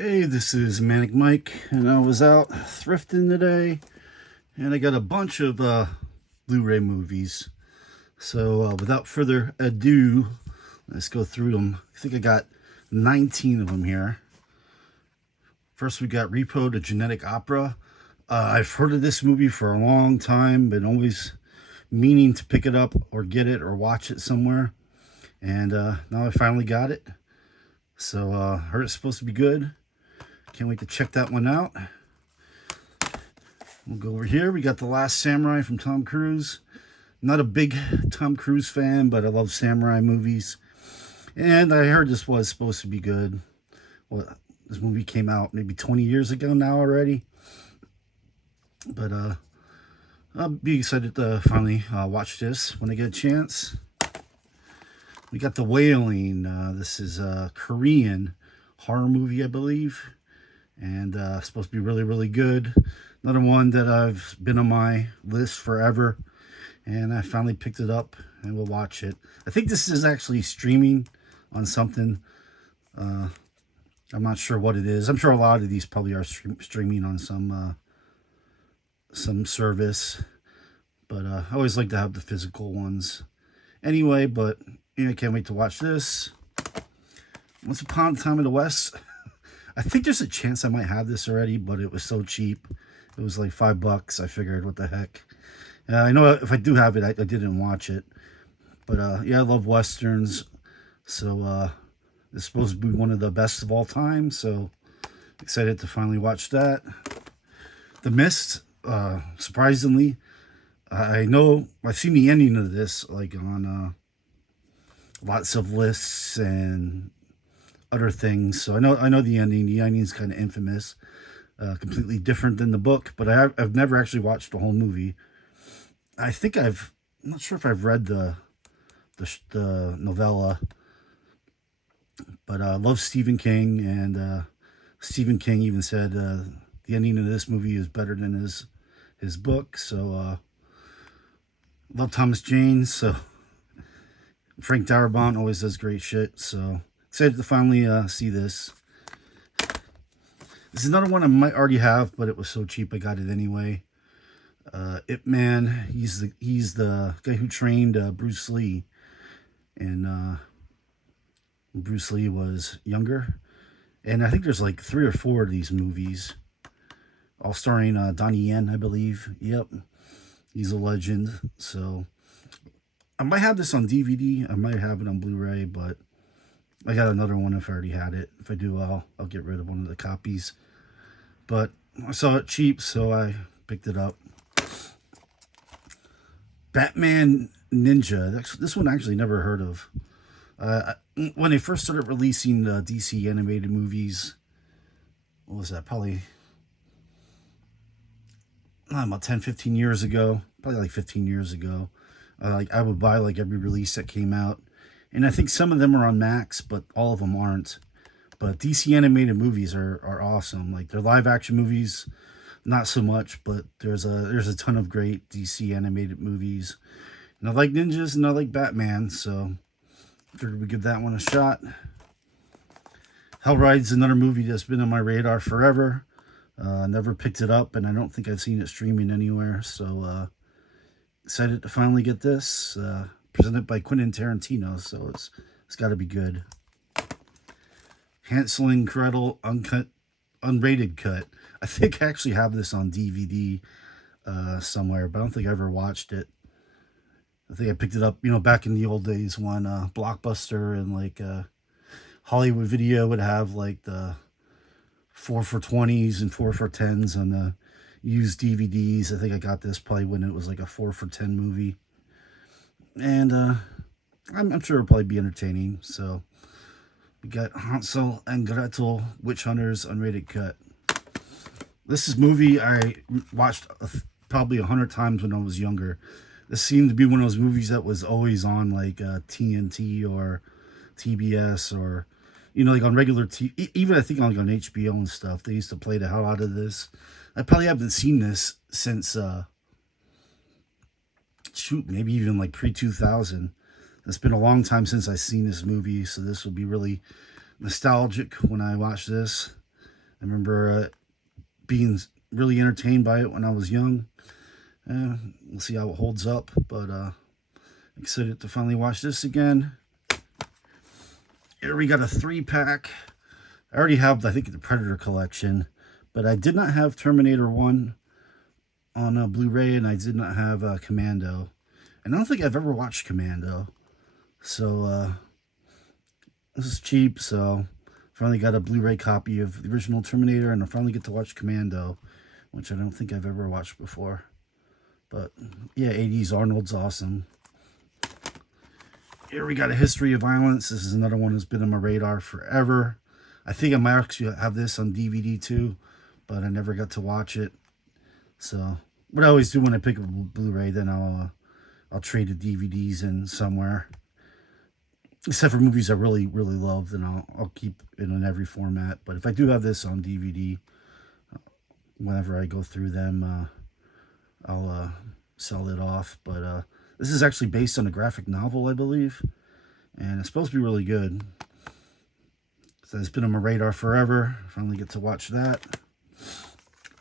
Hey, this is Manic Mike, and I was out thrifting today, and I got a bunch of Blu-ray movies. So without further ado, let's go through them. I think I got 19 of them here. First, we got Repo, the Genetic Opera. I've heard of this movie for a long time, been always meaning to pick it up or get it or watch it somewhere. And now I finally got it. So heard it's supposed to be good. Can't wait to check that one out. We'll go over here. We got The Last Samurai from Tom Cruise. Not a big Tom Cruise fan, but I love samurai movies. And I heard this was supposed to be good. Well, this movie came out maybe 20 years ago now already. But I'll be excited to finally watch this when I get a chance. We got The Wailing. This is a Korean horror movie, I believe. And supposed to be really, really good. Another one that I've been on my list forever. And I finally picked it up and we'll watch it. I think this is actually streaming on something. I'm not sure what it is. I'm sure a lot of these probably are streaming on some service. But I always like to have the physical ones. Anyway, but I can't wait to watch this. Once Upon a Time in the West. I think there's a chance I might have this already, but it was so cheap. It was like $5. I figured, what the heck. I know if I do have it, I didn't watch it. But yeah, I love Westerns. So it's supposed to be one of the best of all time. So excited to finally watch that. The Mist, surprisingly. I know I've seen the ending of this like on lots of lists and other things, so I know the ending. The ending is kind of infamous, completely different than the book. But I've never actually watched the whole movie. I think I'm not sure if I've read the novella, but I love Stephen King, and Stephen King even said the ending of this movie is better than his book. So love Thomas Jane. So Frank Darabont always does great shit. So excited to finally see this. This is another one I might already have, but it was so cheap I got it anyway. Ip Man. He's the guy who trained Bruce Lee, and Bruce Lee was younger. And I think there's like 3 or 4 of these movies, all starring Donnie Yen, I believe. Yep, he's a legend. So I might have this on DVD. I might have it on Blu-ray, but I got another one if I already had it. If I do, I'll get rid of one of the copies. But I saw it cheap, so I picked it up. Batman Ninja. This one I actually never heard of. When they first started releasing the DC animated movies, what was that? Probably about 10, 15 years ago. Probably like 15 years ago. I would buy like every release that came out. And I think some of them are on Max, but all of them aren't. But DC animated movies are awesome. Like their live action movies, not so much, but there's a ton of great DC animated movies. And I like ninjas and I like Batman, so figured we'd give that one a shot. Hellride's another movie that's been on my radar forever. Never picked it up, and I don't think I've seen it streaming anywhere. So excited to finally get this. Presented by Quentin Tarantino, so it's got to be good. Hansel and Gretel unrated cut. I think I actually have this on DVD somewhere, but I don't think I ever watched it. I think I picked it up, back in the old days when Blockbuster and like Hollywood Video would have like the 4 for 20s and 4 for 10s on the used DVDs. I think I got this probably when it was like a 4 for 10 movie. And I'm sure it'll probably be entertaining. So we got Hansel and Gretel Witch Hunters unrated cut. This is a movie I watched probably 100 times when I was younger. This seemed to be one of those movies that was always on like TNT or TBS or like on regular TV. Even I think on HBO and stuff. They used to play the hell out of this. I probably haven't seen this since maybe even like pre-2000. It's been a long time since I've seen this movie, so this will be really nostalgic when I watch this. I remember being really entertained by it when I was young. We'll see how it holds up, but excited to finally watch this again. Here we got a 3-pack. I already have, I think, the Predator collection, but I did not have Terminator 1 on Blu-ray, and I did not have Commando. And I don't think I've ever watched Commando. So, this is cheap, so finally got a Blu-ray copy of the original Terminator, and I finally get to watch Commando, which I don't think I've ever watched before. But, yeah, 80s Arnold's awesome. Here we got A History of Violence. This is another one that's been on my radar forever. I think I might actually have this on DVD too, but I never got to watch it. So, what I always do when I pick up a Blu-ray, then I'll trade the DVDs in somewhere. Except for movies I really, really love, then I'll keep it in every format. But if I do have this on DVD, whenever I go through them, I'll sell it off. But this is actually based on a graphic novel, I believe. And it's supposed to be really good. So it's been on my radar forever. Finally get to watch that.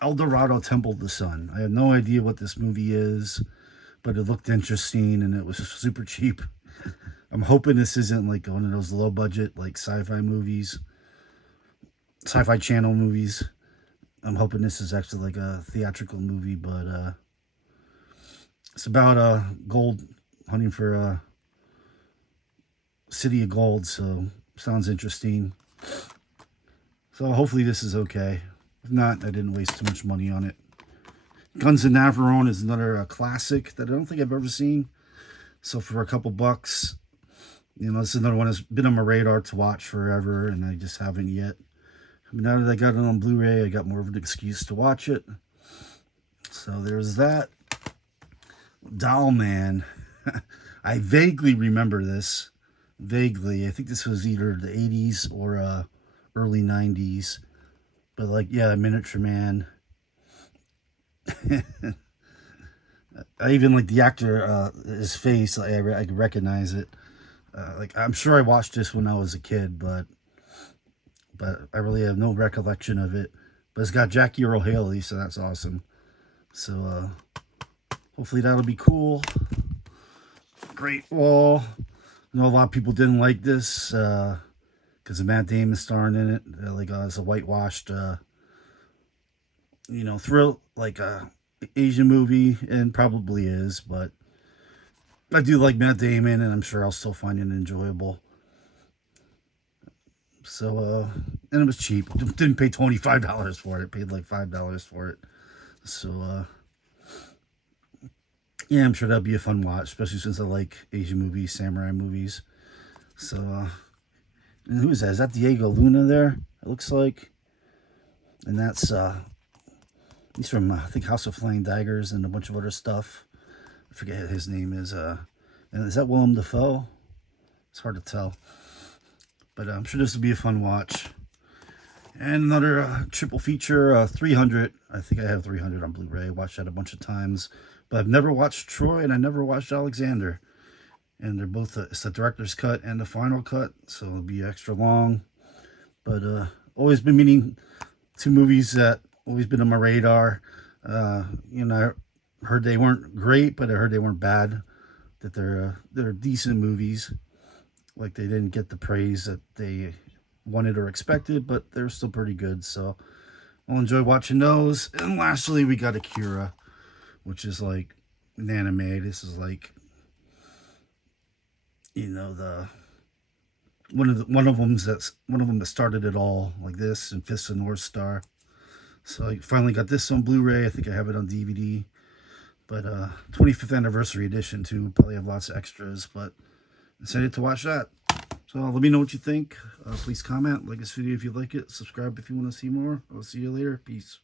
El Dorado Temple of the Sun. I have no idea what this movie is, but it looked interesting and it was super cheap. I'm hoping this isn't like one of those low budget like sci-fi movies, Sci-Fi Channel movies. I'm hoping this is actually like a theatrical movie, but it's about gold, hunting for a city of gold, so sounds interesting. So hopefully this is okay. If not, I didn't waste too much money on it. Guns of Navarone is another classic that I don't think I've ever seen. So for a couple bucks, you know, this is another one that's been on my radar to watch forever, and I just haven't yet. But now that I got it on Blu-ray, I got more of an excuse to watch it. So there's that. Doll Man. I vaguely remember this. Vaguely. I think this was either the 80s or early 90s. But like, yeah, Miniature Man. I even like the actor, his face, I could recognize it. Like, I'm sure I watched this when I was a kid, but I really have no recollection of it. But it's got Jackie Earle Haley, so that's awesome. So, hopefully that'll be cool. Great Wall. I know a lot of people didn't like this, because of Matt Damon starring in it. Like, it's a whitewashed, you know, thrill, like, Asian movie, and probably is, but I do like Matt Damon, and I'm sure I'll still find it enjoyable. So, and it was cheap. Didn't pay $25 for it. Paid like $5 for it. So, yeah, I'm sure that'll be a fun watch, especially since I like Asian movies, samurai movies. So, and who is that? Is that Diego Luna there? It looks like. And that's, he's from, I think, House of Flying Daggers and a bunch of other stuff. I forget what his name is. And is that Willem Dafoe? It's hard to tell. But I'm sure this will be a fun watch. And another triple feature, 300. I think I have 300 on Blu-ray. Watched that a bunch of times. But I've never watched Troy, and I never watched Alexander. And they're both, it's the director's cut and the final cut. So it'll be extra long. But always been meaning, two movies that always been on my radar. You know, I heard they weren't great, but I heard they weren't bad. That they're decent movies. Like, they didn't get the praise that they wanted or expected, but they're still pretty good. So I'll enjoy watching those. And lastly, we got Akira, which is like an anime. This is like, you know, the one of them that started it all, like this, and Fist of North Star. So I finally got this on Blu-ray. I think I have it on DVD. But 25th anniversary edition too. Probably have lots of extras, but excited to watch that. So let me know what you think. Please comment, like this video if you like it, subscribe if you want to see more. I'll see you later. Peace.